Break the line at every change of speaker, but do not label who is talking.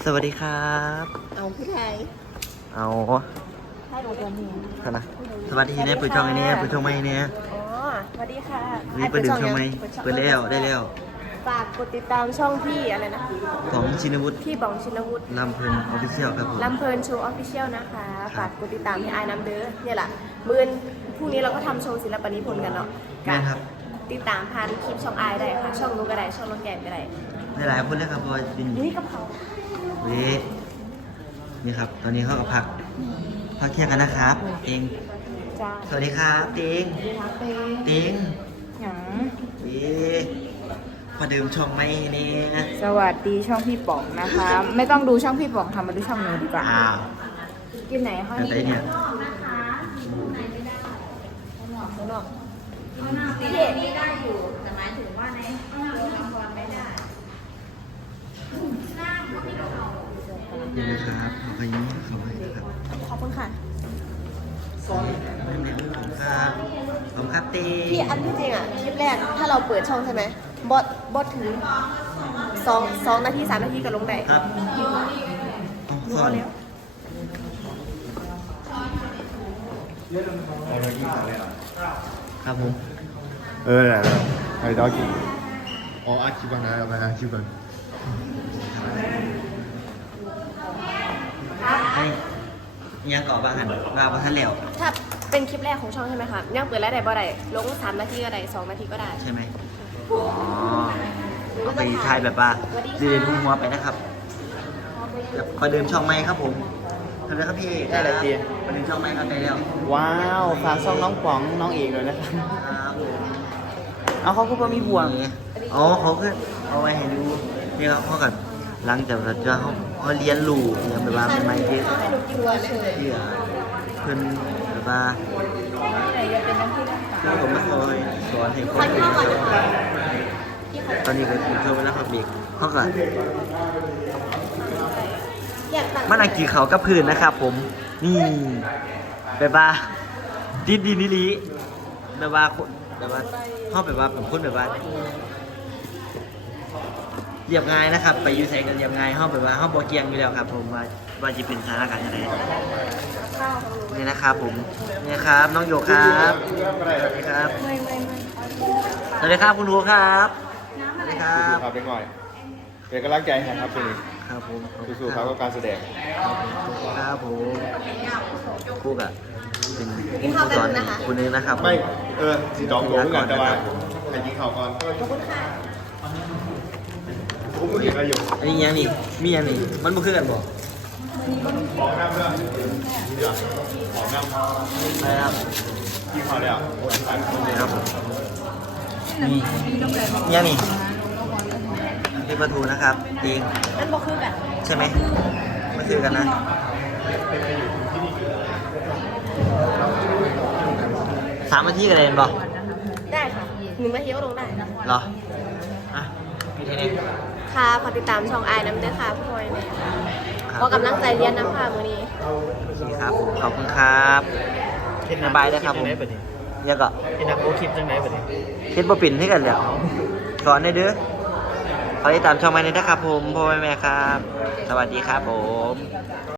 สวัสดีครับ
เอาผู้ไทย
เอา
ให้ดูตัวนี้
ค่ะนะสวัสดีเนี่ยเปิดช่องไอ้เนี่ยเปิดช่องไม่เนี่ย
อ๋อสวัสดีค่ะ
นี่เปิดดึงช่องไม่เปิดแล้วได้แล้ว
ฝากกดติดตามช่องพี่อะไรนะ
ของชินวุฒิ
พี่บองชินวุฒิ
ลำเพลินออฟฟิเชียลครับผม
ลำเพลินโชว์ออฟฟิเชียลนะคะฝากกดติดตามพี่ไอ้น้ำเด้อเนี่ยแหละมื้อพรุ่งนี้เราก็ทำโชว์ศิลปนิพนธ์กันเนาะ
แม่ครับ
ติดตามผ่านคลิปช่องไอ้ได้ค่ะช่องนู้นก็ได้ช่องน้องแก้มก็ได้
หลายๆคนเลยครับเพราะว่าเป็น
นี่กับเขา
เวนี่ครับ ตอนนี้เขากับพักเที่ยงกันนะครับเอง
จ้า
สวัสดีครับเต็ง
ดีครับเต้
เต็ง
หยัง
เวพอดื่มช่องไม่เนี่ย
สวัสดีช่องพี่ป๋องนะคะ ไม่ต้องดูช่องพี่ป๋องทำมาดูช่องหนูดีกว่า
อ้าว
กินไหนห้อย
แต่เนี่ย
พี่เด็ดนี่ได้อยู่แต่หมายถึงว่าในละครไม่ได้
นี่นะครับขอไปนี้ขอไปนะครับ
ขอบคุณค่ะ
ครับผมครับเต็ง
พี่อันที่จริงอ่ะคลิปแรกถ้าเราเปิดช่องใช่ไหมบอสถึง2 นาที 3 นาทีก็ลงได้
ครับ
ดูเอาแล้ว
ครับผม
係多件。我阿 Q 君啊，係咪阿 Q 君？
ให้ยังก่อบ้างหันว่าพระท่านแล้ว
ถ้าเป็นคลิปแรกของช่องใช่ไหมคะยังเปิดแล้วได้บ่ได้ลง3 นาทีก็ได้2 นาทีก็ได้
ใช่ไหมอ๋อเอาไปทายแบบว่าเรียนรู้หัวไปนะครับขอเดิมช่องไม้ครับผมทำไมครับพี่
ได้เลยเตีย
ขอเดิมช่องไม้ครับได้แล้ว
ว้าวฝากช่องน้องป๋องน้องเอกเลยนะครับ
ครับผม
เอาเขาก็มีห่วง
อ๋อเขาคือเอาไว้ให้ดูนี่ครับเขากับหลังจากจะเขาเรียนรู้อย่างแบบว่าเป็นไม้ที่
ให้หนูกินวัวเฉย
ที่เพิ่นแบบว่าผมมาคอยสอนให้คน
คัน
เป็น
ข้าวก่อน
เจ้า
นะคะพี่ขอ
ตอนนี้ก็คือช่วงเวลาพักเบรกเขาก็
อยากตัด
มันอังกีเขากับพื้นนะครับผม นี่แบบว่าดินนิลีแบบว่าคนแบบว่าเขาแบบว่าผมคนแบบว่าเรียบง่ายนะครับ ไปอยูไซกันเรียบง่ายเขาแบบว่าเขาบอเกียงอยู่แล้วครับ ผมว่าจะเป็นสถานการณ์ยังไง
ข้าวของหนู
นี่นะครับผมนี่ครับ น้องโยครับสวัสดีครับ
ไม่
สวัสดีครับคุณครูครับสวัสดีครับ
ครับเล็กหน่อยเป็นกำลังใจให้ครับช่วงนี้
ครับผมขอบคุณ
สู้ๆครับกับการแสดง
ครับผมครูกับเป็นผู้สอนคนนึงนะครับ
ไม่สีดองโกงก่อนแต่ว่าไปกินข้าวก่อน
ขอบคุณค่ะ
ผมก็กินอะไรอยู่
อันนี้ยังนี่มียังนี่มันบ่คือกันบ่
ของน้ำเพื่อนเดี๋ยวของน้ำ
ใช่ครับ
กินข้าวแล้ว
นี่ครับผมนี่ยังนี่นี่ปลาทูนะครับจริง
นั่นบอกคือแบบ
ใช่ไหมไม่คือกันนะ3 นาทีกันเลยบ่
ได้ค่ะ1 นาทีก็ลงได้
เหรออ่ะมีเท่านี้
ค่ะฝากติดตามช่องไอ้น้ำเด้อค่ะพี่พลอยเนี่ย
ครับ
ขอกำลังใจเรียนน้ำค่ะมื้อนี้
โอเคครับผมขอบคุณครับสบายได้ครับผมเดี๋ยังก็
เป็นนักโอคลิปจังไหนแบบนี้
คิดบ่ปิ่นให้กันแล้วสอนได้เด้อขอติดตามช่องมาในนะครับผมพ่อแม่ครับ สวัสดีครับผม